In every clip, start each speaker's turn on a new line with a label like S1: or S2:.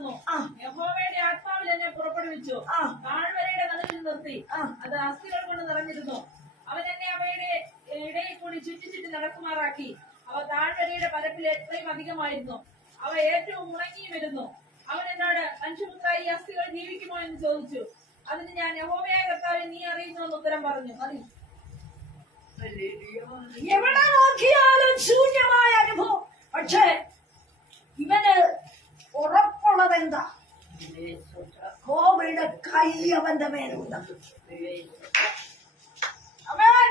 S1: നടന്നു. യഹോവയുടെ ആത്മാവിൽ എന്നെ പുറപ്പെടുവിച്ചു. താഴ്വരയുടെ നടുവിൽ നിർത്തി. അത് അസ്ഥികൾ കൊണ്ട് നിറഞ്ഞിരുന്നു. അവൻ എന്നെ അവയുടെ ഇടയിൽ കൂടി ചുറ്റി ചുറ്റി നടക്കുമാറാക്കി. അവ താഴ്വരയുടെ പരപ്പിൽ എത്രയും അധികമായിരുന്നു. അവ ഏറ്റവും ഉണങ്ങിയും വരുന്നു അവൻ എന്നോട് മനുഷ്യപുത്ര ഈ അസ്ഥികൾ ജീവിക്കുമോ എന്ന് ചോദിച്ചു. അതിന് ഞാൻ യഹോവയായ കർത്താവിനെ നീ അറിയുന്നു എന്ന് ഉത്തരം പറഞ്ഞു. മതി.
S2: എവിടെ നോക്കിയാലും ശൂന്യമായ അനുഭവം. പക്ഷേ ഇവന് ഉറപ്പുള്ളത് എന്താ? കോവിഡ് കൈ അവന്റെ മേലുണ്ട്. അവൻ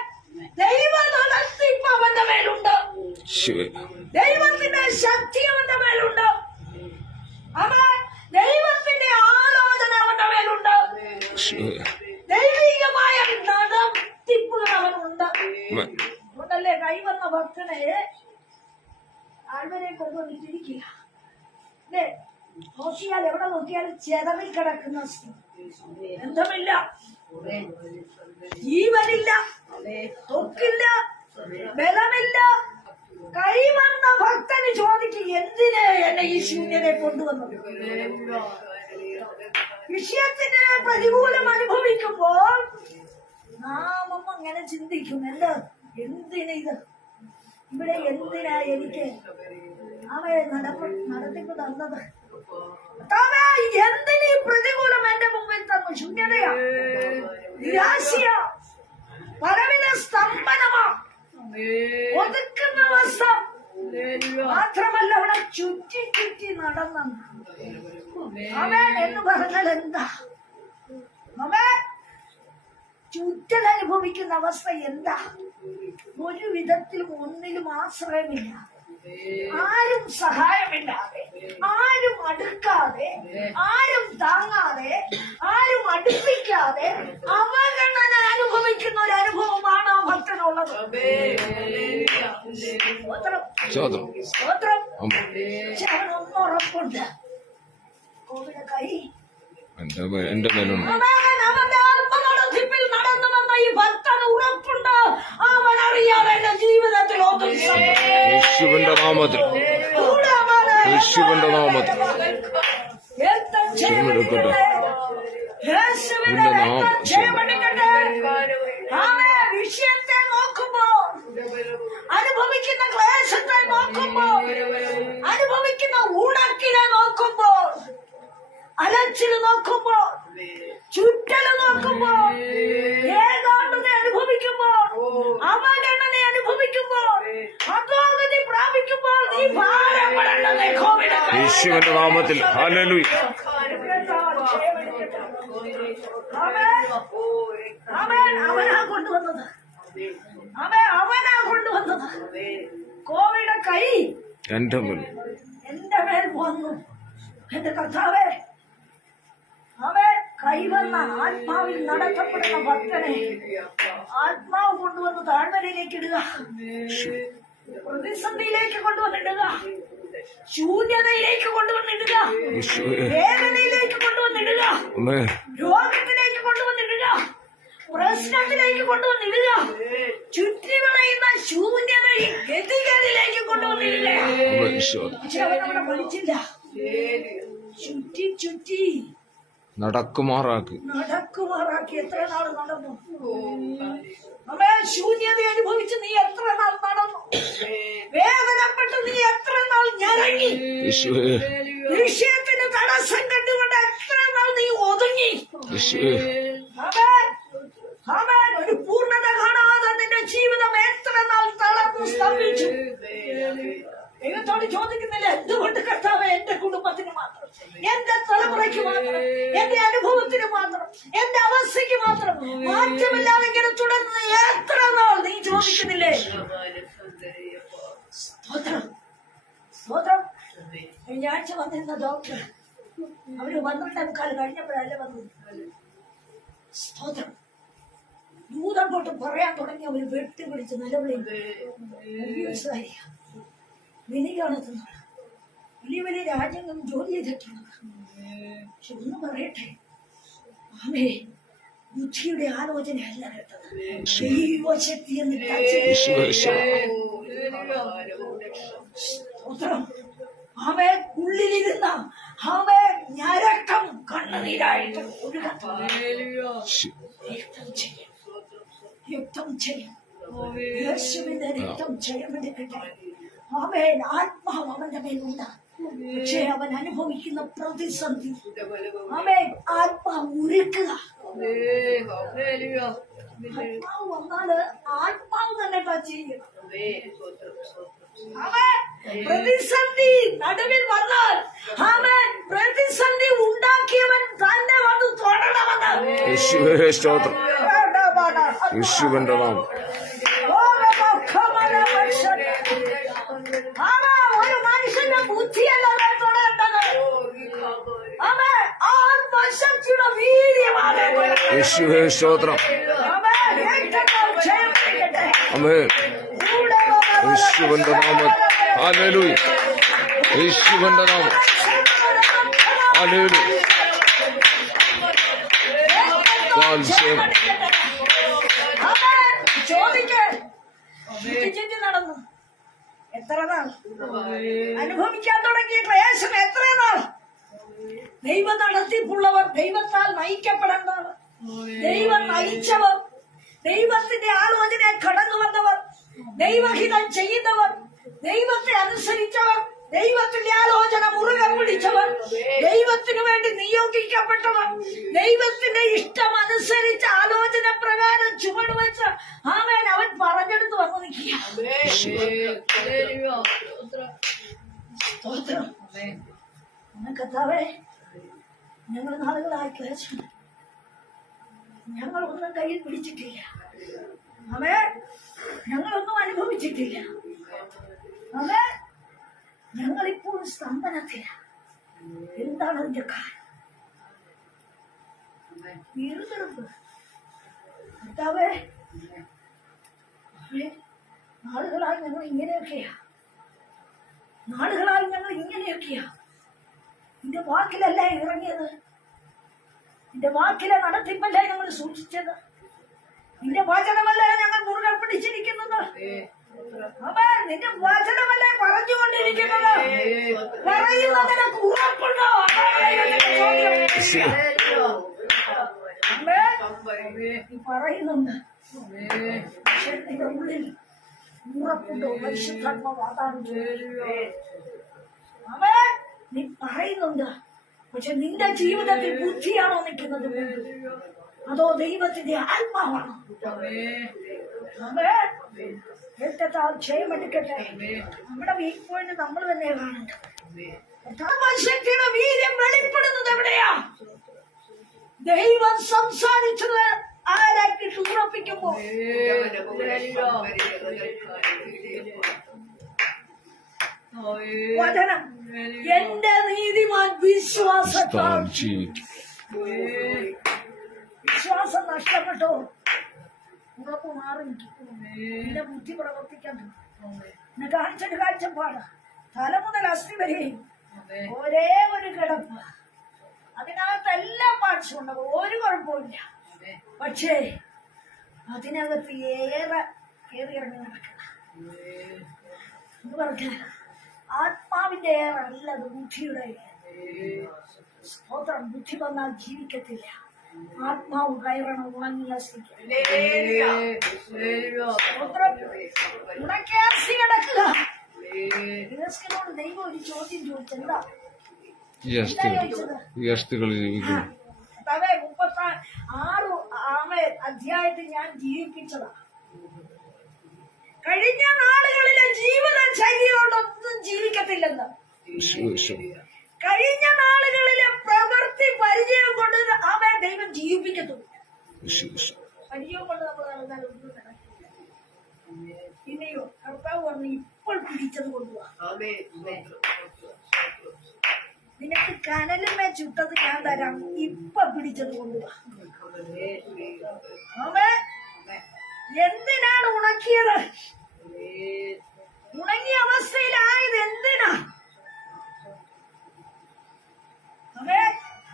S2: ദൈവ നടത്തിപ്പ് അവന്റെ മേലുണ്ട്. ദൈവത്തിന്റെ ശക്തി അവന്റെ മേലുണ്ട്. അവൻ ദൈവത്തിന്റെ ആലോചന അവന്റെ മേലുണ്ട്. ദൈവികമായ നടത്തിപ്പുകൾ അവനുണ്ട്. അതുകൊണ്ടല്ലേ കൈവന്ന ഭക്തനെ ആഴ്വരെ കൊണ്ടുവന്നിട്ടിരിക്കുക. അല്ലേ? നോക്കിയാൽ എവിടെ നോക്കിയാലും ചെതറിൽ കിടക്കുന്ന. ബന്ധമില്ല. ജീവനില്ല. തൊക്കില്ല. ബലമില്ല. കൈവന്ന ഭക്തന് ചോദിക്കും എന്തിന് എന്നെ ഈ ശൂന്യനെ കൊണ്ടുവന്നത്? വിഷയത്തിന് പ്രതികൂലം അനുഭവിക്കുമ്പോൾ നാമം അങ്ങനെ ചിന്തിക്കും. എന്ത്? എന്തിന് ഇത്? ഇവിടെ എന്തിനാ എനിക്ക് അവയെ നടപ്പ് നടത്തിപ്പ് തന്നത്. കർത്താവേ, എന്തിന് പ്രതികൂലം എന്റെ മുമ്പിൽ തന്നു? ശൂന്യതയാ. നിരാശയ. പരവിന സ്തംഭനമാ. ഒതുക്കുന്ന വസ്ത്രം. മാത്രമല്ല അവിടെ ചുറ്റി ചുറ്റി നടന്നു അവൻ എന്ന് പറഞ്ഞാൽ എന്താ? അവൻ ചുറ്റൽ അനുഭവിക്കുന്ന അവസ്ഥ എന്താ? ഒരു വിധത്തിലും ഒന്നിലും ആശ്രയമില്ല. ആരും സഹായമില്ലാതെ ആരും അടുക്കാതെ ആരും താങ്ങാതെ ആരും അടുപ്പിക്കാതെ അവഗണന അനുഭവിക്കുന്ന ഒരു അനുഭവമാണ് ആ ഭക്തനുള്ളത്. സ്തോത്രം. സ്തോത്രം. ഉറപ്പുണ്ട്. കോവിഡ് കൈ
S3: എന്റെ എന്റെ മേലുണ്ട്. യേശുവിന്റെ നാമത്തിൽ യേശുവിന്റെ നാമത്തിൽ
S2: ക്ഷയമെടുക്കട്ടെ. വിഷയത്തെ നോക്കുമ്പോൾ അനുഭവിക്കുന്ന ക്ലേശത്തെ നോക്കുമ്പോ അനുഭവിക്കുന്ന ഉണക്കിനെ നോക്കുമ്പോൾ അലച്ചിൽ നോക്കുമ്പോൾ ചുറ്റൽ നോക്കുമ്പോൾ ഏകാന്തത അനുഭവിക്കുമ്പോൾ അവഗണന അനുഭവിക്കുമ്പോൾ അധോഗതി പ്രാപിക്കുമ്പോൾ നീ
S3: യേശുവിന്റെ നാമത്തിൽ.
S2: അവൻ അവനാ കൊണ്ടുവന്നത്. അവനാ കൊണ്ടുവന്നത്. കോവിഡ് കൈ
S3: എന്റെ മേൽ.
S2: എന്റെ മേൽ വന്നു. എന്റെ കർത്താവേ അവൻ കൈവന്ന ആത്മാവിൽ നടത്തപ്പെടുന്ന ഭക്തനെ ആത്മാവ് കൊണ്ടുവന്ന് താഴ്വരയിലേക്ക് ഇടുക. പ്രതിസന്ധിയിലേക്ക് കൊണ്ടുവന്നിടുക. ശൂന്യതയിലേക്ക് കൊണ്ടുവന്നിടുക. വേദനയിലേക്ക് കൊണ്ടുവന്നിടുക. രോഗത്തിലേക്ക് കൊണ്ടുവന്നിടുക. പ്രശ്നത്തിലേക്ക് കൊണ്ടുവന്നിടുക. ചുറ്റി വിളയുന്ന ശൂന്യതയിൽ ഗതികളിലേക്ക്
S3: ഈശോ
S2: പക്ഷെ അവനവിടെ പഠിച്ചില്ല ചുറ്റി ചുറ്റി.
S3: നടക്കുമാറാക്കി.
S2: നടക്കുമാറാക്കി. എത്ര നാൾ നടന്നു? അവൻ ശൂന്യത അനുഭവിച്ച് നീ എത്ര നാൾ നടന്നു? വേദനപ്പെട്ട് നീ എത്ര നാൾ ഞരങ്ങി? വിഷയത്തിന് തടസ്സം കണ്ടുകൊണ്ട് എത്ര നാൾ നീ ഒതുങ്ങി?
S3: യേശുവേ
S2: അവൻ അവൻ ഒരു പൂർണത കാണാതെ നിന്റെ ജീവിതം എത്ര നാൾ തളർന്നു സ്തംഭിച്ചു? ദൈവത്തോട് ചോദിക്കുന്നില്ല എന്തുകൊണ്ട് കർത്താവ് എന്റെ കുടുംബത്തിന് മാത്രം എന്റെ തലമുറയ്ക്ക് മാത്രം എന്റെ അനുഭവത്തിന് മാത്രം എന്റെ അവസ്ഥയ്ക്ക് മാത്രം മാറ്റമില്ലാതെ ഇങ്ങനെ തുടർന്ന് എത്ര നാൾ നീ ചോദിക്കുന്നില്ലേ? സ്തോത്രം. കഴിഞ്ഞ ആഴ്ച വന്നിരുന്ന ഡോക്ടർ അവർ പന്ത്രണ്ടേ മുക്കാൽ കഴിഞ്ഞപ്പോഴല്ലേ വന്നത്? സ്തോത്രം. ദൂതം തൊട്ട് പറയാൻ തുടങ്ങി അവർ വെട്ടി പിടിച്ച് നിലവിളി വിനികാണത്തുന്നു വലിയ വലിയ രാജ്യങ്ങളും ജോലി ചെയ്തിട്ടുണ്ട് പക്ഷെ ഒന്ന് പറയട്ടെ? ആമേ ബുദ്ധിയുടെ ആലോചനയല്ല കേട്ടത്. ദൈവശക്തി എന്ന് സ്തോത്രം. ആമേ ഉള്ളിലിരുന്ന ആമേ നീരായിട്ട് ഒഴുകട്ടെ.
S3: യേശു-
S2: രക്തം ചെയ്യും യേശുവിന്റെ രക്തം ചെയ്യപ്പെടുകട്ടെ അവൻ ആത്മാവ് അവന്റെ മേലുണ്ട്. പക്ഷേ അവൻ അനുഭവിക്കുന്ന പ്രതിസന്ധി. അവൻ ആത്മാ ഉരുക്കുക. ആത്മാവ് വന്നാൽ ആത്മാവ് തന്നെ ടച്ച് ചെയ്യും. അവൻ പ്രതിസന്ധി നടുവിൽ വന്നാൽ അവൻ പ്രതിസന്ധി ഉണ്ടാക്കിയവൻ തന്നെ വന്ന് തൊടണമെന്ന്
S3: യേശുവേ സ്തോത്രം. യേശുവിന്റെ നാമം
S2: അവൻ ഒരു മനുഷ്യന്റെ ബുദ്ധിയല്ല അവൻ തൊടേണ്ടത് അവൻ ആത്മശക്തിയുടെ വീര്യമാണ്
S3: യേശുവേ സ്തോത്രം അമേ യേശുവന്റെ നാമം ഹല്ലേലൂയ യേശുവന്റെ നാമം ഹല്ലേലൂയ
S2: നടന്നു എത്ര നാൾ അനുഭവിക്കാൻ തുടങ്ങിയ ക്ലേശം എത്ര നാൾ ദൈവ നടത്തിപ്പുള്ളവർ ദൈവത്താൽ നയിക്കപ്പെടേണ്ടവർ ദൈവം നയിച്ചവർ ദൈവത്തിന്റെ ആലോചന കടന്നു വന്നവർ ദൈവഹിതം ചെയ്യുന്നവർ ദൈവത്തെ അനുസരിച്ചവർ ദൈവത്തിന്റെ ആലോചന മുറുകെ പിടിച്ചവർ ദൈവത്തിനു വേണ്ടി നിയോഗിക്കപ്പെട്ടവർ ദൈവത്തിന്റെ ഇഷ്ടം അനുസരിച്ച് ആലോചന പ്രകാരം ചുവട് വെച്ച് ആമേൻ അവൻ പറഞ്ഞെടുത്ത് വന്നു നിൽക്കുക കഥാവേ ഞങ്ങൾ നാളുകളായി ക്ലേശം. ഞങ്ങൾ ഒന്നും കയ്യിൽ പിടിച്ചിട്ടില്ല. അവേ ഞങ്ങളൊന്നും അനുഭവിച്ചിട്ടില്ല. അവേ ഞങ്ങളിപ്പോഴും സ്തംഭനത്തിലാണ് എന്താണ് അതിന്റെ കാരണം? നാളുകളായി ഞങ്ങൾ ഇങ്ങനെയൊക്കെയാ. നാളുകളായി ഞങ്ങൾ ഇങ്ങനെയൊക്കെയാ. നിന്റെ വാക്കിലല്ല ഇറങ്ങിയത്. നിന്റെ വാക്കിലെ നടത്തിപ്പല്ലേ ഞങ്ങൾ സൂക്ഷിച്ചത്. നിന്റെ വചനമല്ലേ ഞങ്ങൾ മുറുകെ പിടിച്ചിരിക്കുന്നത്. അമ്മേ നിന്റെ വചനമല്ലേ പറഞ്ഞുകൊണ്ടിരിക്കുന്നത്. പറയുന്നതിന് ഉറപ്പുണ്ടോ? പറയുന്നുണ്ട്. ഉള്ളിൽ ഉറപ്പുണ്ടോ? നീ പറയുന്നുണ്ട്. പക്ഷെ നിന്റെ ജീവിതത്തിൽ ബുദ്ധിയാണോ നിൽക്കുന്നത് അതോ ദൈവത്തിന്റെ ആത്മാവാണോ ഏറ്റത്താൽ ക്ഷയമെടുക്കട്ടെ നമ്മുടെ വീക്ക് പോയിന്റ് നമ്മൾ തന്നെ കാണണ്ട ശക്തിയുടെ വീര്യം വെളിപ്പെടുന്നത് എവിടെയാ ദൈവം സംസാരിച്ചത് ആരാക്കിട്ട് ഉറപ്പിക്കുമ്പോ വചനം എന്റെ നീതിമാൻ വിശ്വാസത്താൽ വിശ്വാസം നഷ്ടപ്പെട്ടോ ഉറപ്പ് മാറി നിന്റെ ബുദ്ധി പ്രവർത്തിക്കാൻ എന്നെ കാണിച്ചൊരു കാഴ്ചപ്പാട് തല മുതൽ അസ്ഥി വരെയും ഒരേ ഒരു കിടപ്പ് അതിനകത്ത് എല്ലാ പാർട്സും ഉണ്ടാവും. ഒരു കുഴപ്പമില്ല പക്ഷേ അതിനകത്ത് ഏറെ കയറി ഇറങ്ങി നടക്കണം. എന്ന് പറഞ്ഞാൽ ആത്മാവിന്റെ ഏറെ അല്ല അത് ബുദ്ധിയുടെ സ്തോത്രം ബുദ്ധി വന്നാൽ ജീവിക്കത്തില്ല. ആത്മാവ് കയറണം കിടക്കുക. ദൈവം ഒരു ചോദ്യം ചോദിച്ചെന്താ അതെ മുപ്പത്തി ആറ് ആമേ അധ്യായത്തിൽ ഞാൻ ജീവിപ്പിച്ചതാ. കഴിഞ്ഞ നാളുകളിലെ ജീവിത ശൈലി കൊണ്ടൊന്നും
S3: ജീവിക്കത്തില്ലെന്ന്.
S2: കഴിഞ്ഞ നാളുകളിലെ പ്രവൃത്തി പരിചയം കൊണ്ട് ആമേ ദൈവം ജീവിപ്പിക്കത്തുള്ളൂ പരിചയം കൊണ്ട് നമ്മൾ നടന്നാൽ ഒന്നും നടക്കില്ല. പിന്നെയോ കർത്താവ് പറഞ്ഞു ഇപ്പോൾ പിടിച്ചത് കൊണ്ടുപോവാ നിനക്ക് കനലുമേ ചുട്ടത് ഞാൻ തരാം. ഇപ്പൊ പിടിച്ചത് കൊണ്ടുപോവാ ആമേ എന്തിനാണ് ഉണക്കിയത്? ഉണങ്ങിയ അവസ്ഥയിലായത് എന്തിനാ? ആമേ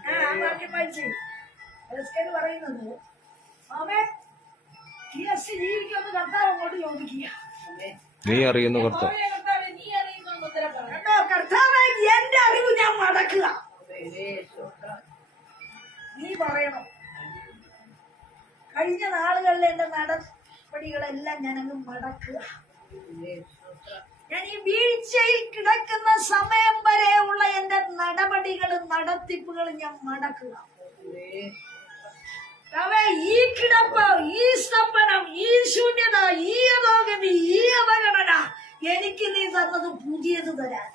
S2: ആ വാക്യം വായിച്ചേ. എസ്കേൽ പറയുന്നത് ആമേ ഈ എസ് ജീവിക്കുമെന്ന് കർത്താവ് അങ്ങോട്ട് ചോദിക്കുക.
S3: നീ അറിയുന്ന കർത്താവ്.
S1: കർത്താവേ, കർത്താവേ, നീ അറിയുന്ന ഉത്തരം പറ.
S2: കേട്ടോ കർത്താവ് എന്റെ അറിവ് ഞാൻ മടക്കുക. നീ പറയണം. കഴിഞ്ഞ നാളുകളിൽ എന്റെ നടപടികളെല്ലാം ഞാനങ്ങ് മടക്കുക. ഞാൻ ഈ വീഴ്ചയിൽ കിടക്കുന്ന സമയം വരെ ഉള്ള എന്റെ നടപടികളും നടത്തിപ്പുകളും ഞാൻ മടക്കുക. ഈ കിടപ്പ് ഈ സ്തംഭനം ഈ ശൂന്യത ഈ അരോഗതി ഈ അവഗണന എനിക്ക് നീ തന്നത് പുതിയത് തരാൻ.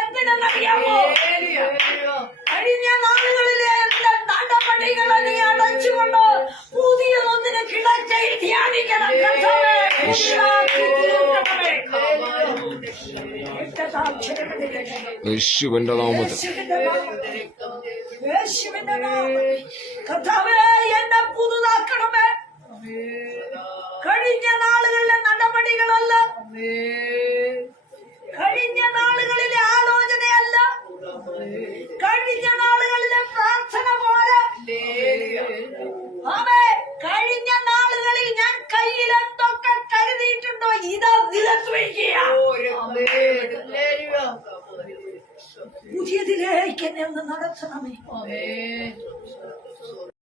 S2: എന്തിനെന്നറിയാമോ കഴിഞ്ഞ നാളുകളിലെ നീ അടച്ചുകൊണ്ട് പുതിയതൊന്നിന് കിടക്കയിൽ ധ്യാനിക്കണം.
S3: യേശുവിന്റെ നാമത്തിൽ
S2: യേശുവിന്റെ നാമത്തിൽ. യേശുവിന്റെ നാമത്തിൽ. കർത്താവേ എന്നെ പുതുതാക്കണമേ കഴിഞ്ഞ നാളുകളിലെ